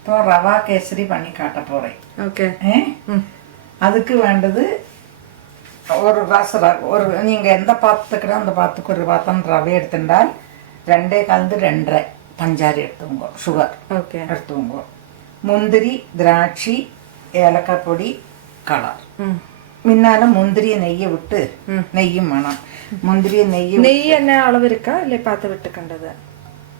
இப்போ ரவா கேசரி பண்ணி காட்ட போகிறேன். ஓகே. அதுக்கு வேண்டது ஒரு கிளாஸ் ஒரு நீங்கள் எந்த பாத்திரத்துக்கு அந்த பாத்துக்கு ஒரு பாத்திரம் ரவை எடுத்துட்டால் 2 கலந்து 2.5 பஞ்சாரி எடுத்துங்க. சுகர் ஓகே எடுத்துங்க. முந்திரி திராட்சை ஏலக்காய் பொடி കളർ. മുന്നാലെ മുന്തിരിയെ നെയ്യ് വിട്ട് നെയ്യും വേണം. മുന്തിരിയെ നെയ്യ് തന്നെ അളവ് இருக்கா இல்லை பார்த்து விட்டுக்கண்டது?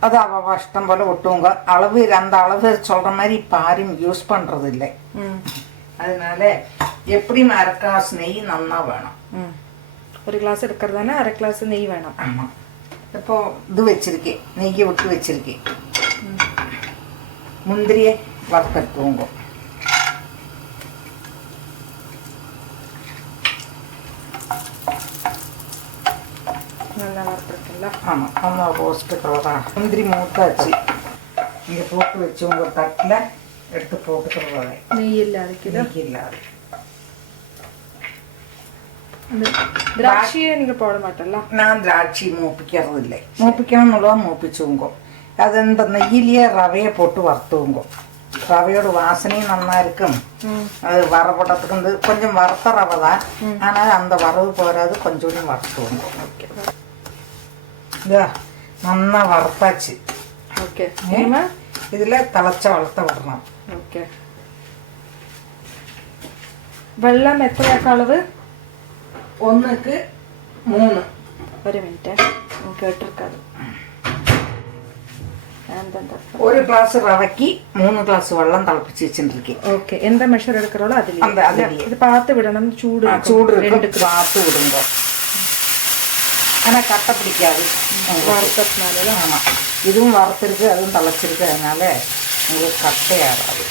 அது அவ இஷ்டம் போல விட்டுங்க. அளவு அந்த அளவு சொல்ற மாதிரி இப்போ யாரும் யூஸ் பண்றது இல்லை. அதனால எப்படியும் 1/2 கிளாஸ் நெய் நன்னா வேணும். 1 கிளாஸ் எடுக்கிறதானே 1/2 கிளாஸ் நெய் வேணும். ஆமா. இப்போ இது வச்சிருக்கேன், நெய்யை விட்டு வச்சிருக்கேன். முந்திரியை வறுத்தெடுத்துவோங்க. நல்லா வறுத்துருக்குல்ல? ஆமாம், நல்லா ரோஸ்ட்டு கலரா. முந்திரி மூத்தாச்சு. இங்கே போட்டு வச்சு உங்கள் தட்டில் எடுத்து போட்டுக்கிறத. நெய் இல்லாத நெய் இல்லாத திராட்சையை நீங்கள் போட மாட்டல? நான் திராட்சை மூப்பிக்கிறது இல்லை. மூப்பிக்கணும்னுள்ளவா மூப்பிச்சுங்க. அது இந்த நெய்யிலேயே ரவையை போட்டு வறுத்துவோங்க. ரவையோட வாசனையும் நல்லா இருக்கும். அது வரப்படத்துக்கு வந்து கொஞ்சம் வறுத்த ரவை தான், ஆனால் அந்த வரவு போகாது, கொஞ்சோடி வறுத்துவோங்க. ஓகே. இதா நல்லா வறுத்தாச்சு. ஓகே. இதில் திளச்ச வளர்த்த விடணும். ஓகே. வெள்ளம் எத்தனை அளவு? 1க்கு 3. ஒரு மினிറ്റ് கேட்டிருக்காது. ஒரு கிளாஸ் ரவைக்கு 3 கிளாஸ் வெள்ளம் திளப்பிச்சு வச்சுருக்கேன். ஓகே. எந்த மெஷர் எடுக்கிறோளோ அதில் இது பார்த்து விடணும். சூடு இருக்கு, பார்த்து விடுங்க. ஆனால் கட்டை பிடிக்காது வறுத்ததுனால. ஆமாம், இதுவும் வறுத்துருக்கு, அதுவும் திளச்சிருக்கு, அதனால உங்களுக்கு கட்டை ஆகாது.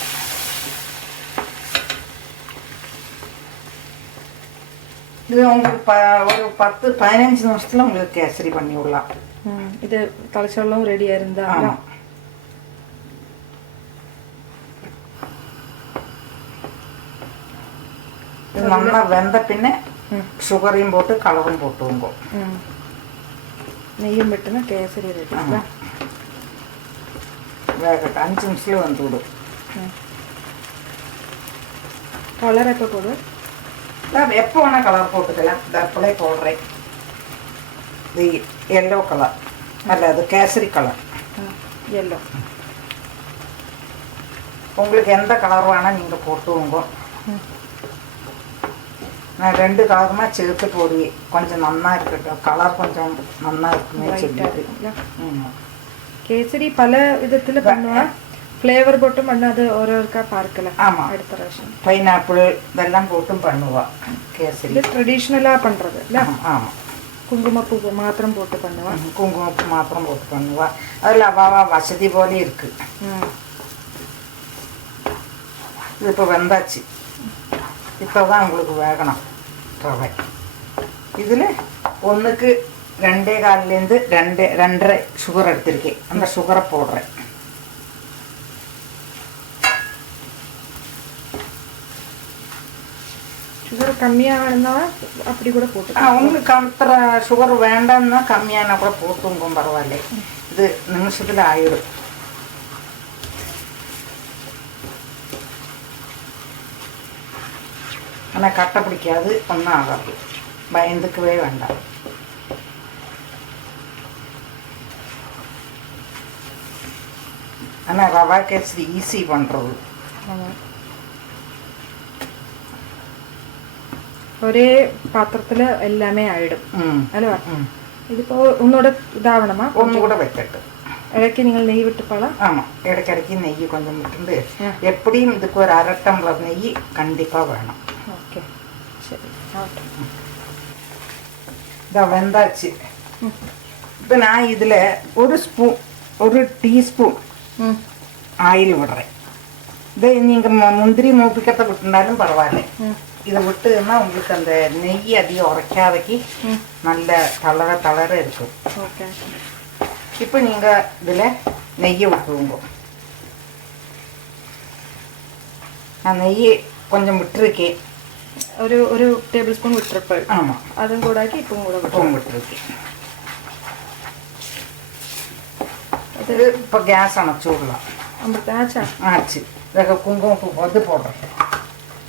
இது உங்களுக்கு ஒரு 10-15 நிமிஷத்துல உங்களுக்கு கேசரி பண்ணி விடலாம். இது தலைச்சோளம் ரெடியா இருந்தா நல்லா வெந்த பின்ன சுகரையும் போட்டு കളറും போட்டுங்க. நெய்யும் விட்டுனா கேசரி ரெடி. வேகட்டும், 5 நிமிஷத்துல வந்து விடும். கலர் எப்போ போடு? எப்போ வேணால் கலர் போட்டுக்கலாம். தப்பிலே போடுறேன். இது எல்லோ கலர் அல்ல, அது கேசரி கலர். எல்லோ உங்களுக்கு எந்த கலர் வேணால் நீங்கள் போட்டுவோங்க. நான் 2 கலருமா சேர்த்து போடுவேன். கொஞ்சம் நன்னா இருக்கட்டும், கலர் கொஞ்சம் நன்னா இருக்குமே சொல்லிட்டு. கேசரி பல விதத்தில் பண்ணுவேன். ஃப்ளேவர் போட்டும் பண்ணது ஓரோருக்கா பார்க்கலாம். ஆமாம், அடுத்த പ്രാവശ്യം பைனாப்பிள் இதெல்லாம் போட்டும் பண்ணுவாள் கேசரி. இது ட்ரெடிஷ்னலாக பண்ணுறது இல்லை? ஆமாம். குங்குமப்பூ மாத்திரம் போட்டு பண்ணுவாள். குங்குமப்பூ மாத்திரம் போட்டு பண்ணுவாள். அதில் அவாவா வசதி போல இருக்குது. இது இப்போ வெந்தாச்சு. இப்போ தான் உங்களுக்கு வேகணும் ரவை. இதில் 1க்கு 2.25 2.5 சுகர் எடுத்திருக்கேன். அந்த சுகரை போடுறேன். சுகர் கம்மியாக வேணும்னா அப்படி கூட போட்டு. உங்களுக்கு அത്ര சுகர் வேண்டாம்னா கம்மியான கூட போட்டுங்க, பரவாயில்ல. இது நிமிஷத்தில் ஆயிடும். ஆனால் கட்டை பிடிக்காது, ஒன்றும் ஆகாது, பயந்துக்கவே வேண்டாம். ஆனால் ரவா கேசரி ஈஸி பண்ணுறது. ஒரே பாத்திரத்தில் எல்லாமே ஆயிடும் അല്ലേ? ഇതിപ്പോ ഒന്നുകൂടെ ഇതാവണമാ? ഒന്നുകൂടെ വെക്കട്ടെ. ഇടയ്ക്ക് നിങ്ങൾ നെയ്യ് വിട്ടുപ്പോളാം? ஆமாம், இடைக்கிடைக்கு நெய் கொஞ்சம் விட்டுண்டு எப்படியும் இதுக்கு ஒரு 1/2 டம்ளர் நெய் கண்டிப்பாக வேணும். ஓகே, சரி. ஓகே, இதை வெந்தாச்சு. இப்போ நான் இதில் ஒரு டீஸ்பூன் ஆயில் விடுறேன். இது நீங்கள் முந்திரி மூப்பிக்கத்தை விட்டுனாலும் பரவாயில்ல. இதை விட்டுன்னா உங்களுக்கு அந்த நெய் அதிகம் உரைக்காதக்கு நல்ல தளர இருக்கும். ஓகே. இப்போ நீங்கள் இதில் நெய்யை விட்டுருங்க. நான் நெய் கொஞ்சம் விட்டுருக்கேன். ஒரு டேபிள் ஸ்பூன் விட்டுருப்பேன். ஆமாம், அதுவும் கூட இப்போ விட்டுருக்கேன். அது இப்போ கேஸ் அணைச்சி விடலாம். அமிர்தா ஆச்சா ஆச்சு. இதை குங்குமப்பூ வந்து போடுறேன்.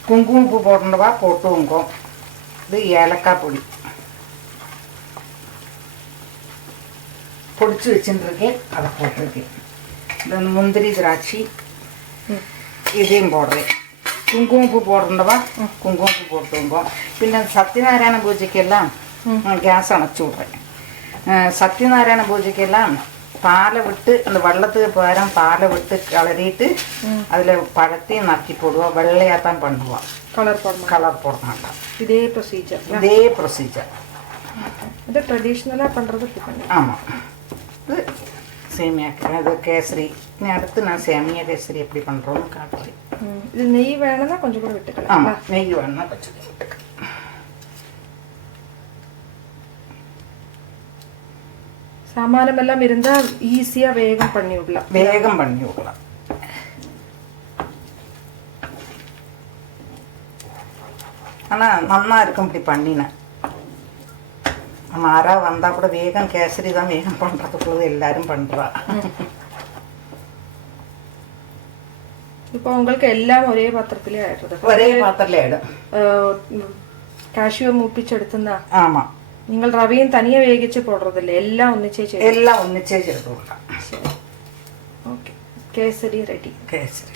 குங்குமப்பூ போடணுவா போட்டுவோங்க. இது ஏலக்காய் பொடி பொடிச்சு வச்சுருக்கேன், அதை போட்டிருக்கேன். இந்த முந்திரி திராட்சை இதையும் போடுறேன். കുങ്കുമപ്പൂ പോടേണ്ടവ കുങ്കുമപ്പൂ പോട്ടുമ്പോൾ പിന്നെ സത്യനാരായണ പൂജയ്ക്കെല്ലാം ഗ്യാസ് അണച്ചു വിടുறேன். സത്യനാരായണ പൂജയ്ക്കെല്ലാം പാല് വിട്ട് அந்த வெள்ளத்துக்கு பകரம் பாலை விட்டு கிளறிட்டு அதில் பழத்தையும் நக்கி போடுவோம். வெள்ளையாக தான் பண்ணுவோம். கலர் போட மாட்டோம். இதே ப்ரொசீஜர் இது ட்ரெடிஷ்னலாக பண்ணுறது. ஆமாம். இது சேமியா இது கேசரி. அடுத்து நான் சேமியா கேசரி எப்படி பண்ணுறோன்னு காட்டுறேன். இது நெய் வேணும்னா கொஞ்சம் கூட விட்டுக்கலாம். ஆமாம், நெய் வேணும்னா கொஞ்சம் விட்டுக்கலாம். சாமானம் எல்லாம் இருந்தால் ஈஸியாக வேகம் பண்ணி விடலாம். ஆனால் நல்லா இருக்கும் இப்படி பண்ணினேன். நம்ம யாராவது வந்தால் கூட வேகம் கேசரி தான் வேகம் பண்ணுறதுக்குள்ளது எல்லாரும் பண்ணுறா. இப்போ உங்களுக்கு எல்லாம் ஒரே பாத்திரத்திலே ஆயிடுறது. ஒரே பாத்திரத்தில் ஆயிடும். കാഷ്യൂ മൂപ്പിച്ചെടുത്തുന്ന. ആമാ. നിങ്ങൾ റവയും തനിയെ വേവിച്ച് പോടുறதில்லை, എല്ലാം ഒന്നിച്ചേ ചെയ്തു കൊടുക്കാം. Okay, Kesari ready. കേസരി